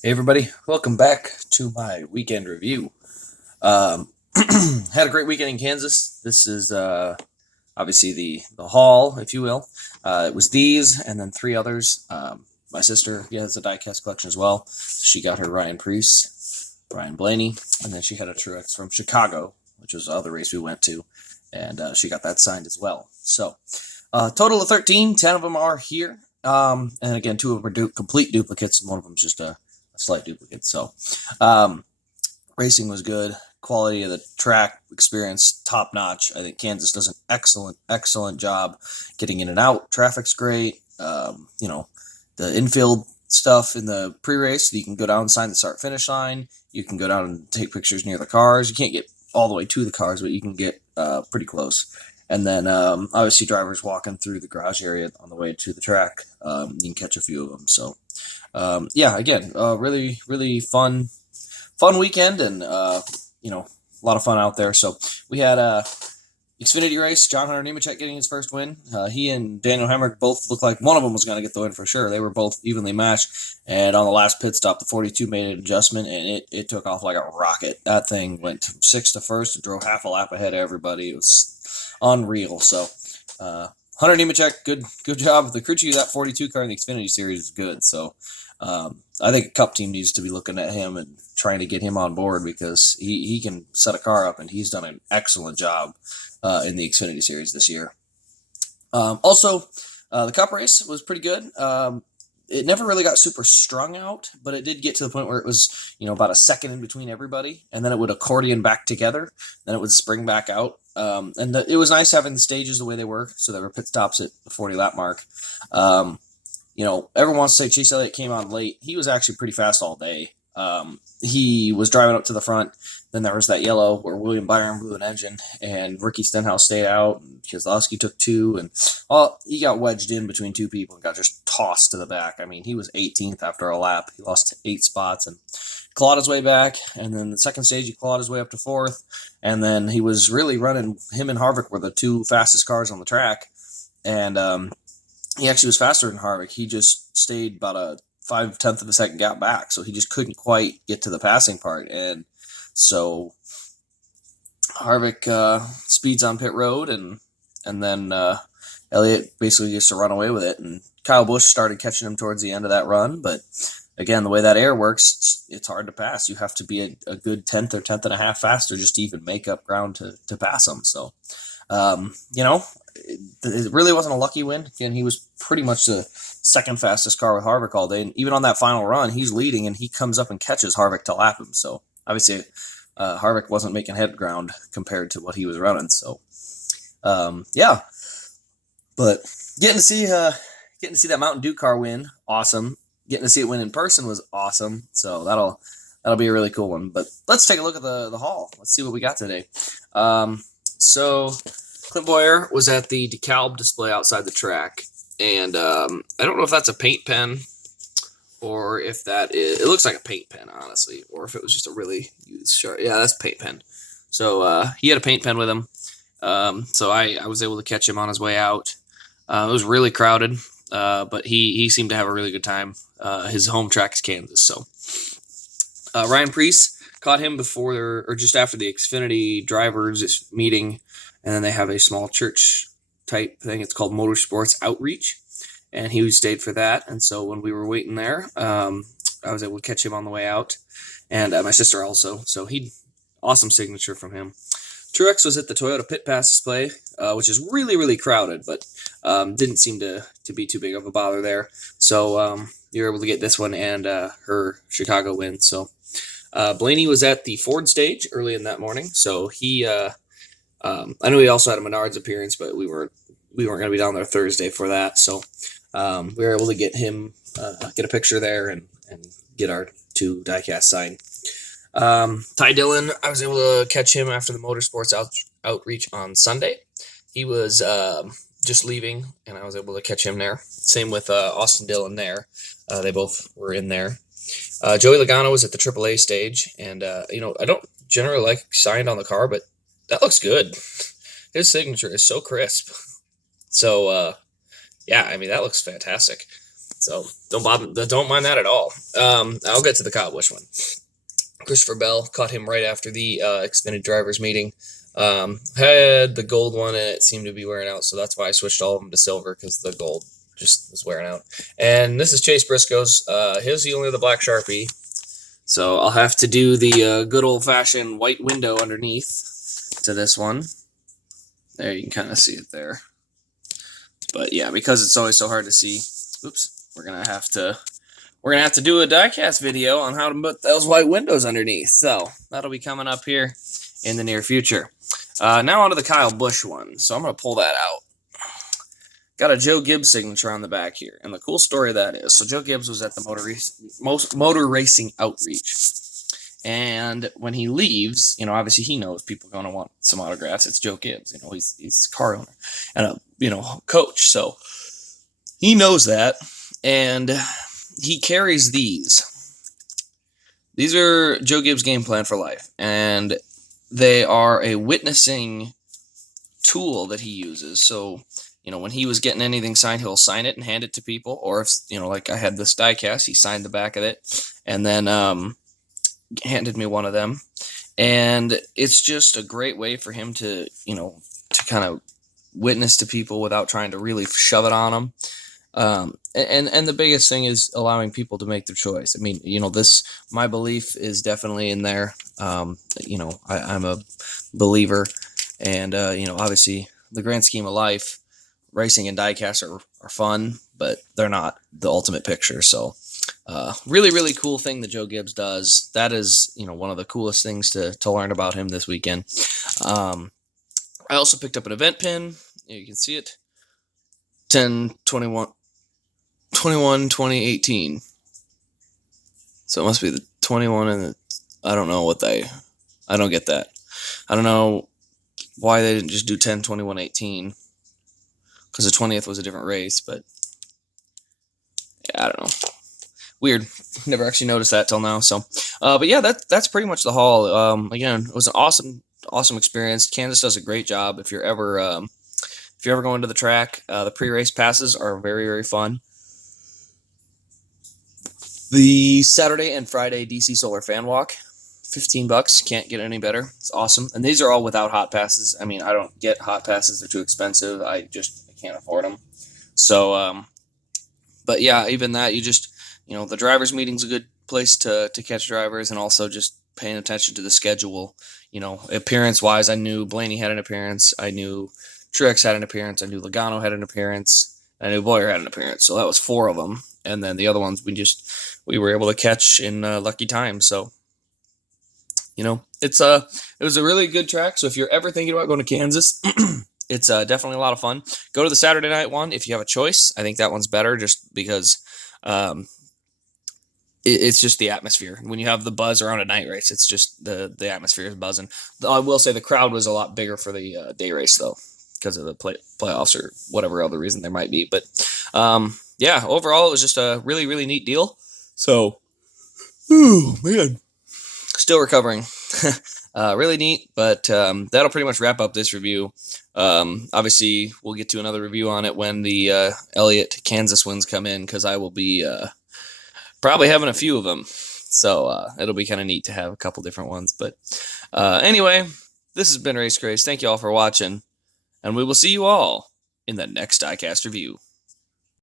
Hey everybody, welcome back to my weekend review. Um, had a great weekend in Kansas. This is obviously the haul, if you will. It was these and then three others. My sister has a diecast collection as well. She got her Ryan Priest, Brian Blaney, and then she had a Truex from Chicago, which was the other race we went to, and she got that signed as well. So total of 13, 10 of them are here. And again, two of them are complete duplicates, and one of them is just a slight duplicate. So, racing was good. Quality of the track experience, top notch. I think Kansas does an excellent job getting in and out. Traffic's great. The infield stuff in the pre-race, you can go down and sign the start-finish line. You can go down and take pictures near the cars. You can't get all the way to the cars, but you can get pretty close. And then obviously drivers walking through the garage area on the way to the track. You can catch a few of them. So again, really fun weekend, and a lot of fun out there. So we had a Xfinity race. John Hunter Nemechek getting his first win. He and Daniel Hemrick both looked like one of them was going to get the win for sure. They were both evenly matched, and on the last pit stop, the 42 made an adjustment, and it took off like a rocket. That thing went from sixth to first and drove half a lap ahead of everybody. It was unreal. So Hunter Nemechek, good job. The crew chief of that 42 car in the Xfinity series is good. So I think a Cup team needs to be looking at him and trying to get him on board, because he can set a car up, and he's done an excellent job in the Xfinity series this year. The Cup race was pretty good. It never really got super strung out, but it did get to the point where it was, about a second in between everybody, and then it would accordion back together, then it would spring back out. It was nice having the stages the way they were, so there were pit stops at the 40 lap mark. Everyone wants to say Chase Elliott came on late. He was actually pretty fast all day. He was driving up to the front. Then there was that yellow where William Byron blew an engine, and Ricky Stenhouse stayed out, and Keselowski took two, and he got wedged in between two people and got just tossed to the back. I mean, he was 18th after a lap. He lost 8 spots and clawed his way back, and then the second stage he clawed his way up to 4th, and then he was really running. Him and Harvick were the two fastest cars on the track, and he actually was faster than Harvick. He just stayed about a 5/10 of a second gap back, so he just couldn't quite get to the passing part, and so Harvick speeds on pit road, and then Elliott basically gets to run away with it, and Kyle Busch started catching him towards the end of that run, but again, the way that air works, it's hard to pass. You have to be a good 10th or 10th and a half faster just to even make up ground to pass him. So, it really wasn't a lucky win. Again, he was pretty much the second fastest car with Harvick all day, and even on that final run, he's leading, and he comes up and catches Harvick to lap him. So obviously, Harvick wasn't making head ground compared to what he was running. So, but getting to see that Mountain Dew car win, awesome. Getting to see it win in person was awesome. So that'll be a really cool one. But let's take a look at the haul. Let's see what we got today. So Clint Boyer was at the DeKalb display outside the track, and I don't know if that's a paint pen or if that is. It looks like a paint pen, honestly, or if it was just a really used shirt. Yeah, that's a paint pen. So he had a paint pen with him. So I was able to catch him on his way out. It was really crowded, but he seemed to have a really good time. His home track is Kansas, so Ryan Priest caught him before or just after the Xfinity drivers meeting, and then they have a small church type thing. It's called Motorsports Outreach, and he stayed for that. And so when we were waiting there, I was able to catch him on the way out, and my sister also. So awesome signature from him. Truex was at the Toyota Pit Pass display, which is really crowded, but didn't seem to be too big of a bother there. So you were able to get this one and her Chicago win. So Blaney was at the Ford stage early in that morning. So he, I know he also had a Menards appearance, but we weren't going to be down there Thursday for that. So we were able to get him, get a picture there and get our 2 diecast signed. Ty Dillon, I was able to catch him after the Motorsports Outreach on Sunday. He was just leaving, and I was able to catch him there. Same with Austin Dillon there. They both were in there. Joey Logano was at the AAA stage, and I don't generally like signed on the car, but that looks good. His signature is so crisp. So that looks fantastic. So don't mind that at all. I'll get to the Kyle Busch one. Christopher Bell, caught him right after the Xfinity drivers meeting. Had the gold one, and it seemed to be wearing out, so that's why I switched all of them to silver, because the gold just was wearing out. And this is Chase Briscoe's. His only the black Sharpie, so I'll have to do the good old-fashioned white window underneath to this one. There, you can kind of see it there. But yeah, because it's always so hard to see, oops, we're gonna have to do a diecast video on how to put those white windows underneath. So that'll be coming up here in the near future. Now onto the Kyle Busch one. So I'm gonna pull that out. Got a Joe Gibbs signature on the back here, and the cool story of that is, so Joe Gibbs was at the motor racing outreach, and when he leaves, obviously he knows people are going to want some autographs. It's Joe Gibbs, he's a car owner and a coach, so he knows that, and he carries these. These are Joe Gibbs' game plan for life, and they are a witnessing tool that he uses. So, when he was getting anything signed, he'll sign it and hand it to people. Or if, like I had this diecast, he signed the back of it and then handed me one of them. And it's just a great way for him to, to kind of witness to people without trying to really shove it on them. And the biggest thing is allowing people to make their choice. I mean, my belief is definitely in there. I'm a believer, and, obviously the grand scheme of life, racing and diecast are fun, but they're not the ultimate picture. So, really, really cool thing that Joe Gibbs does. That is, one of the coolest things to learn about him this weekend. I also picked up an event pin. You can see it. 10/21/2018. So it must be the 21 and I don't know I don't get that. I don't know why they didn't just do 10/21/18, because the 20th was a different race, but yeah, I don't know. Weird. Never actually noticed that till now. So, but yeah, that's pretty much the haul. Again, it was an awesome experience. Kansas does a great job. If you're ever going to the track, the pre-race passes are very, very fun. The Saturday and Friday DC Solar Fan Walk, $15. Can't get any better. It's awesome. And these are all without hot passes. I mean, I don't get hot passes. They're too expensive. I can't afford them. So, but yeah, even that, you just, the drivers' meeting's a good place to catch drivers, and also just paying attention to the schedule. Appearance-wise, I knew Blaney had an appearance. I knew Truex had an appearance. I knew Logano had an appearance. I knew Boyer had an appearance. So that was 4 of them. And then the other ones we were able to catch in lucky time. So, it was a really good track. So if you're ever thinking about going to Kansas, it's definitely a lot of fun. Go to the Saturday night one if you have a choice. I think that one's better just because it's just the atmosphere. When you have the buzz around a night race, it's just the atmosphere is buzzing. I will say the crowd was a lot bigger for the day race, though, because of the playoffs or whatever other reason there might be. But yeah, overall, it was just a really, really neat deal. So, man, still recovering. Really neat, but that'll pretty much wrap up this review. Obviously, we'll get to another review on it when the Elliott Kansas wins come in, because I will be probably having a few of them. So it'll be kind of neat to have a couple different ones. But anyway, this has been Race Grace. Thank you all for watching, and we will see you all in the next diecast review.